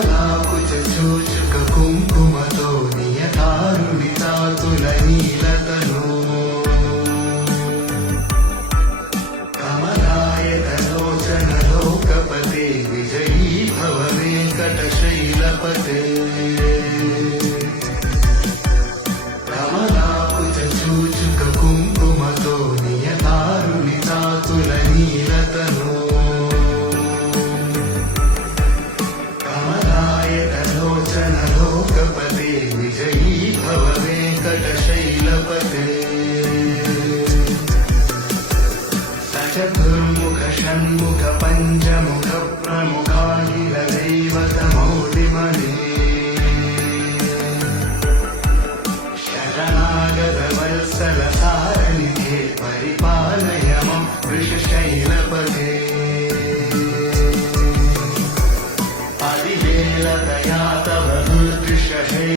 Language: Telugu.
కమలాకుచ చూచుక కుంకుమతో నియతారుని తాతుల నీలతను కమలాయతలోచన లోకపతే విజయీ భవ వెంకట శైలపతే కమలాకుచ చూచుక కుంకుమతో నియతారుని తాతుల నీలతను లోకపతే విజయీ భవ వెంకట శైలపతే సచతుర్ముఖ షణ్ముఖ పంచముఖ ప్రముఖాఖిల దైవత మౌలిమణి శరణాగత వత్సల సారనిధే పరిపాలయ మం వృషశైలపతే పదివేల దయా తవ దుర్దృశ్య